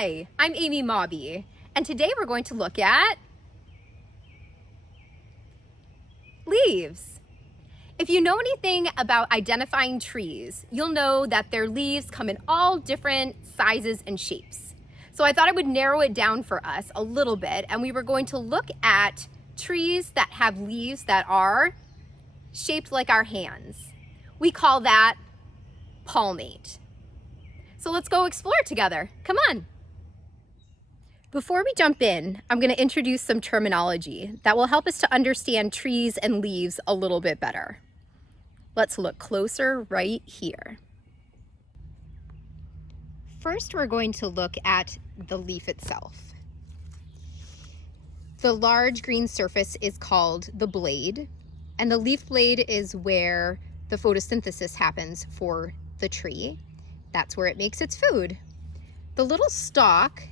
Hi, I'm Amy Mobby, and today we're going to look at leaves. If you know anything about identifying trees, you'll know that their leaves come in all different sizes and shapes. So I thought I would narrow it down for us a little bit, and we were going to look at trees that have leaves that are shaped like our hands. We call that palmate. So let's go explore together. Come on. Before we jump in, I'm going to introduce some terminology that will help us to understand trees and leaves a little bit better. Let's look closer right here. First, we're going to look at the leaf itself. The large green surface is called the blade, and the leaf blade is where the photosynthesis happens for the tree. That's where it makes its food. The little stalk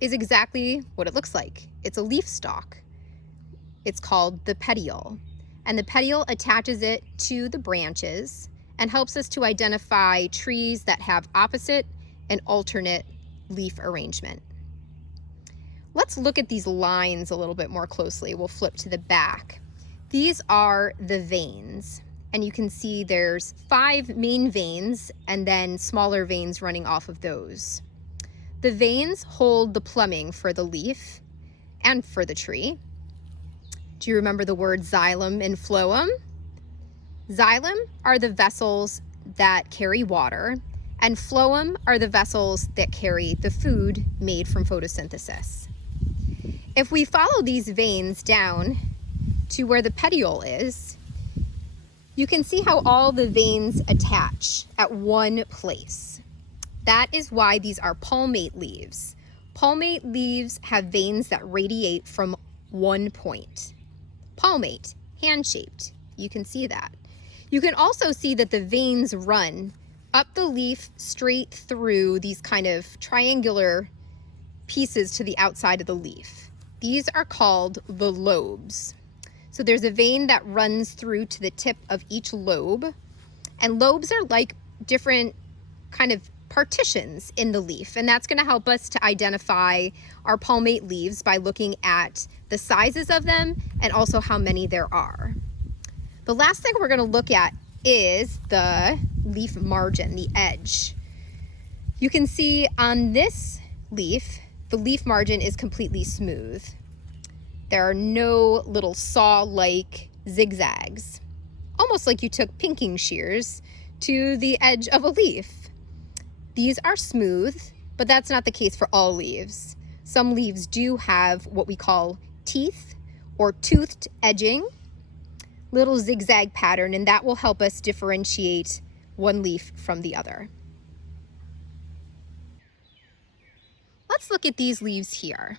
is exactly what it looks like. It's a leaf stalk. It's called the petiole, and the petiole attaches it to the branches and helps us to identify trees that have opposite and alternate leaf arrangement. Let's look at these lines a little bit more closely. We'll flip to the back. These are the veins, and you can see there's 5 main veins and then smaller veins running off of those. The veins hold the plumbing for the leaf and for the tree. Do you remember the word xylem and phloem? Xylem are the vessels that carry water, and phloem are the vessels that carry the food made from photosynthesis. If we follow these veins down to where the petiole is, you can see how all the veins attach at one place. That is why these are palmate leaves. Palmate leaves have veins that radiate from one point. Palmate, hand-shaped. You can see that. You can also see that the veins run up the leaf straight through these kind of triangular pieces to the outside of the leaf. These are called the lobes. So there's a vein that runs through to the tip of each lobe, and lobes are like different kind of partitions in the leaf, and that's going to help us to identify our palmate leaves by looking at the sizes of them and also how many there are. The last thing we're going to look at is the leaf margin, the edge. You can see on this leaf, the leaf margin is completely smooth. There are no little saw-like zigzags, almost like you took pinking shears to the edge of a leaf. These are smooth, but that's not the case for all leaves. Some leaves do have what we call teeth or toothed edging, little zigzag pattern, and that will help us differentiate one leaf from the other. Let's look at these leaves here.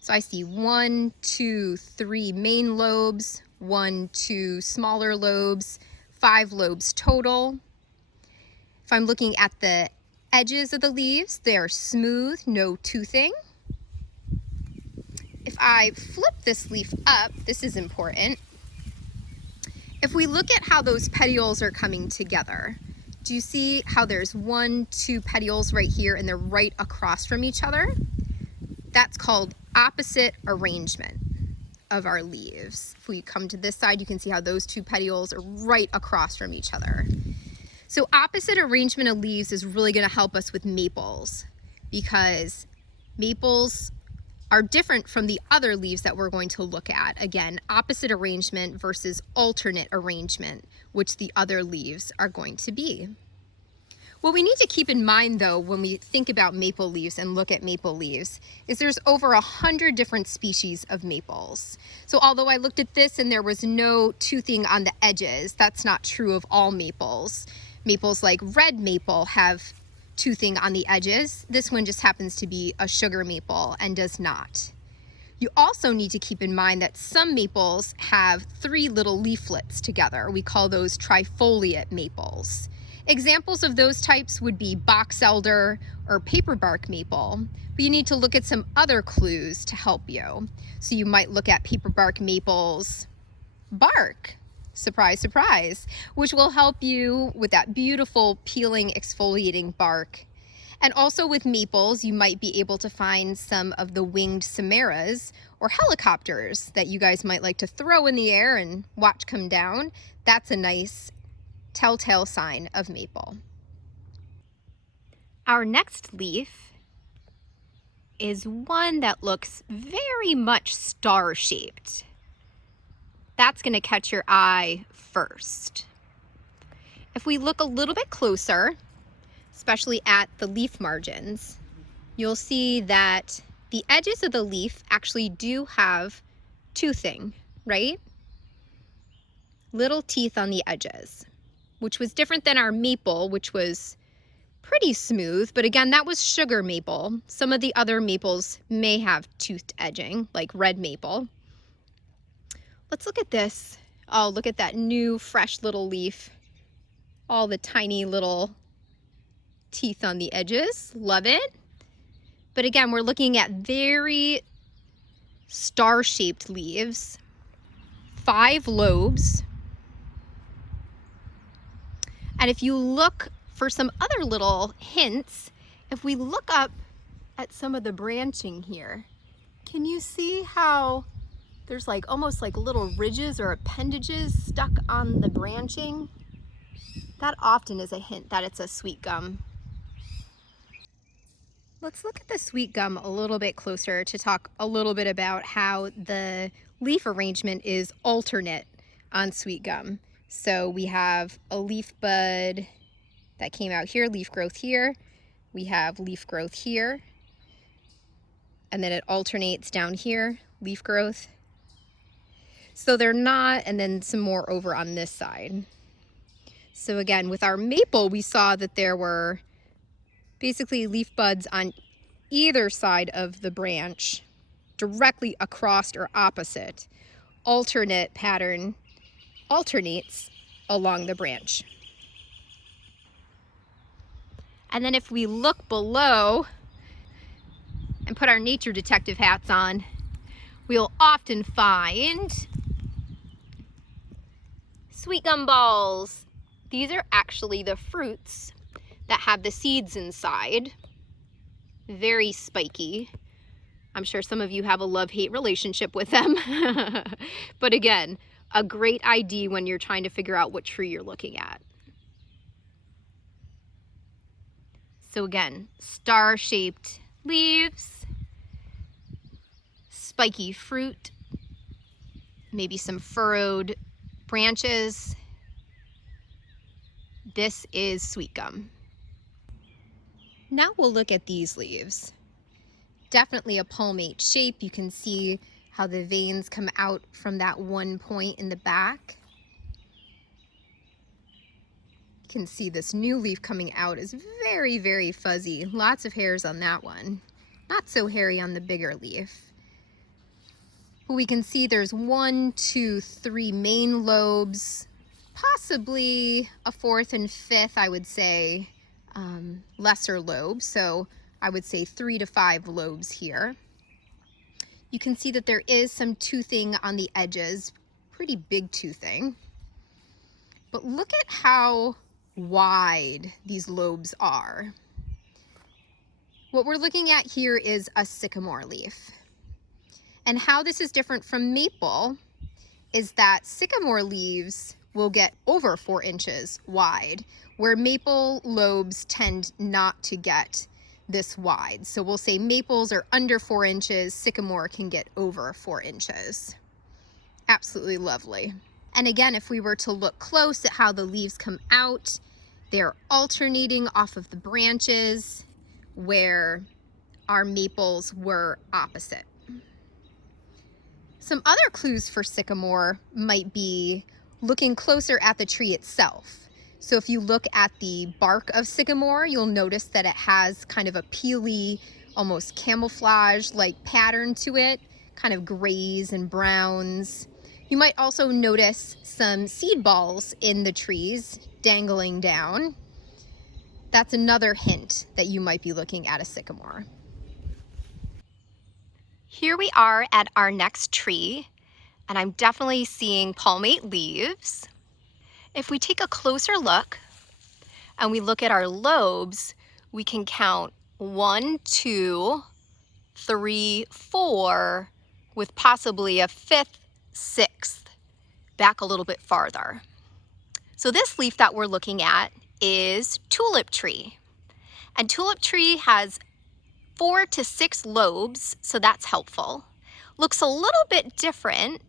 So I see 1, 2, 3 main lobes, 1, 2 smaller lobes, 5 lobes total. If I'm looking at the edges of the leaves, they are smooth, no toothing. If I flip this leaf up, this is important. If we look at how those petioles are coming together, do you see how there's 1, 2 petioles right here and they're right across from each other? That's called opposite arrangement of our leaves. If we come to this side, you can see how those 2 petioles are right across from each other. So opposite arrangement of leaves is really going to help us with maples, because maples are different from the other leaves that we're going to look at. Again, opposite arrangement versus alternate arrangement, which the other leaves are going to be. What we need to keep in mind, though, when we think about maple leaves and look at maple leaves, is there's over 100 different species of maples. So although I looked at this and there was no toothing on the edges, that's not true of all maples. Maples like red maple have toothing on the edges. This one just happens to be a sugar maple and does not. You also need to keep in mind that some maples have 3 little leaflets together. We call those trifoliate maples. Examples of those types would be box elder or paperbark maple, but you need to look at some other clues to help you. So you might look at paperbark maples bark, surprise, surprise, which will help you with that beautiful peeling, exfoliating bark. And also with maples, you might be able to find some of the winged chimeras or helicopters that you guys might like to throw in the air and watch come down. That's a nice telltale sign of maple. Our next leaf is one that looks very much star-shaped. That's going to catch your eye first. If we look a little bit closer, especially at the leaf margins, you'll see that the edges of the leaf actually do have toothing, right? Little teeth on the edges, which was different than our maple, which was pretty smooth, but again, that was sugar maple. Some of the other maples may have toothed edging, like red maple. Let's look at this. Oh, look at that new, fresh little leaf. All the tiny little teeth on the edges, love it. But again, we're looking at very star-shaped leaves, 5 lobes. And if you look for some other little hints, if we look up at some of the branching here, can you see how there's like almost like little ridges or appendages stuck on the branching? That often is a hint that it's a sweet gum. Let's look at the sweet gum a little bit closer to talk a little bit about how the leaf arrangement is alternate on sweet gum. So we have a leaf bud that came out here, leaf growth here. We have leaf growth here. And then it alternates down here, leaf growth. So they're not, and then some more over on this side. So again, with our maple, we saw that there were basically leaf buds on either side of the branch, directly across or opposite. Alternate pattern alternates along the branch. And then if we look below and put our nature detective hats on, we'll often find sweet gum balls. These are actually the fruits that have the seeds inside. Very spiky. I'm sure some of you have a love-hate relationship with them. But again, a great ID when you're trying to figure out what tree you're looking at. So again, star-shaped leaves, spiky fruit, maybe some furrowed branches. This is sweet gum. Now we'll look at these leaves. Definitely a palmate shape. You can see how the veins come out from that one point in the back. You can see this new leaf coming out is very, very fuzzy. Lots of hairs on that one. Not so hairy on the bigger leaf. But we can see there's 1, 2, 3 main lobes, possibly a 4th and 5th, I would say, lesser lobes. So I would say 3 to 5 lobes here. You can see that there is some toothing on the edges, pretty big toothing. But look at how wide these lobes are. What we're looking at here is a sycamore leaf. And how this is different from maple is that sycamore leaves will get over 4 inches wide, where maple lobes tend not to get this wide. So we'll say maples are under 4 inches, sycamore can get over 4 inches. Absolutely lovely. And again, if we were to look close at how the leaves come out, they're alternating off of the branches where our maples were opposite. Some other clues for sycamore might be looking closer at the tree itself. So if you look at the bark of sycamore, you'll notice that it has kind of a peely, almost camouflage-like pattern to it, kind of grays and browns. You might also notice some seed balls in the trees dangling down. That's another hint that you might be looking at a sycamore. Here we are at our next tree, and I'm definitely seeing palmate leaves. If we take a closer look and we look at our lobes, we can count 1, 2, 3, 4, with possibly a 5th, 6th, back a little bit farther. So this leaf that we're looking at is tulip tree. And tulip tree has 4 to 6 lobes, so that's helpful. Looks a little bit different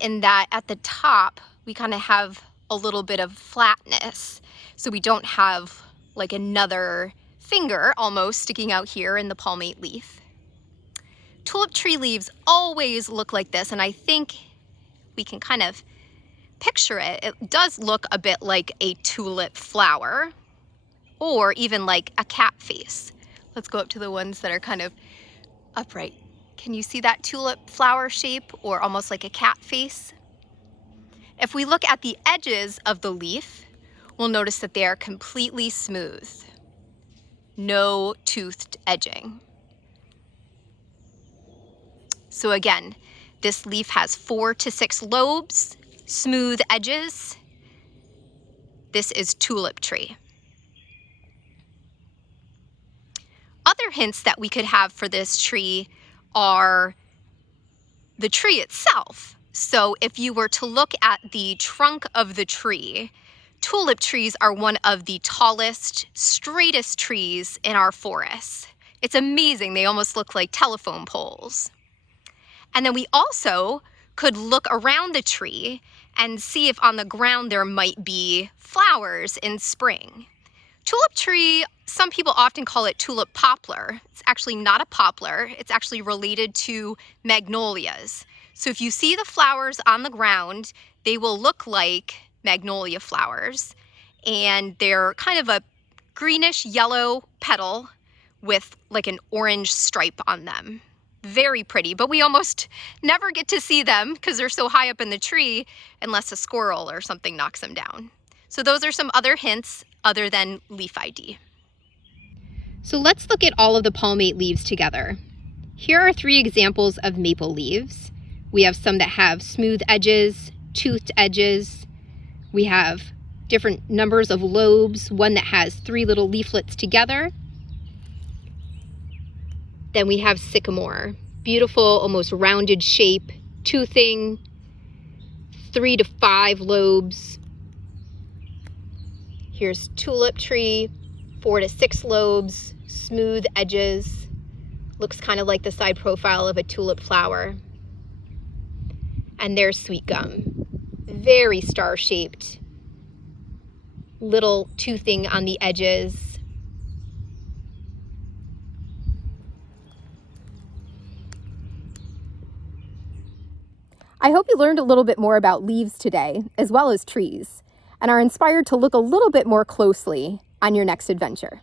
in that at the top, we kind of have a little bit of flatness. So we don't have like another finger almost sticking out here in the palmate leaf. Tulip tree leaves always look like this, and I think we can kind of picture it. It does look a bit like a tulip flower, or even like a cat face. Let's go up to the ones that are kind of upright. Can you see that tulip flower shape, or almost like a cat face? If we look at the edges of the leaf, we'll notice that they are completely smooth. No toothed edging. So again, this leaf has 4 to 6 lobes, smooth edges. This is tulip tree. Other hints that we could have for this tree are the tree itself. So if you were to look at the trunk of the tree, tulip trees are one of the tallest, straightest trees in our forests. It's amazing. They almost look like telephone poles. And then we also could look around the tree and see if on the ground there might be flowers in spring. Tulip tree, some people often call it tulip poplar. It's actually not a poplar. It's actually related to magnolias. So if you see the flowers on the ground, they will look like magnolia flowers. And they're kind of a greenish yellow petal with like an orange stripe on them. Very pretty, but we almost never get to see them because they're so high up in the tree unless a squirrel or something knocks them down. So those are some other hints other than leaf ID. So let's look at all of the palmate leaves together. Here are 3 examples of maple leaves. We have some that have smooth edges, toothed edges. We have different numbers of lobes, one that has 3 little leaflets together. Then we have sycamore, beautiful, almost rounded shape, toothing, 3 to 5 lobes. Here's tulip tree, 4 to 6 lobes, smooth edges. Looks kind of like the side profile of a tulip flower. And there's sweetgum, very star-shaped, little toothing on the edges. I hope you learned a little bit more about leaves today, as well as trees, and are inspired to look a little bit more closely on your next adventure.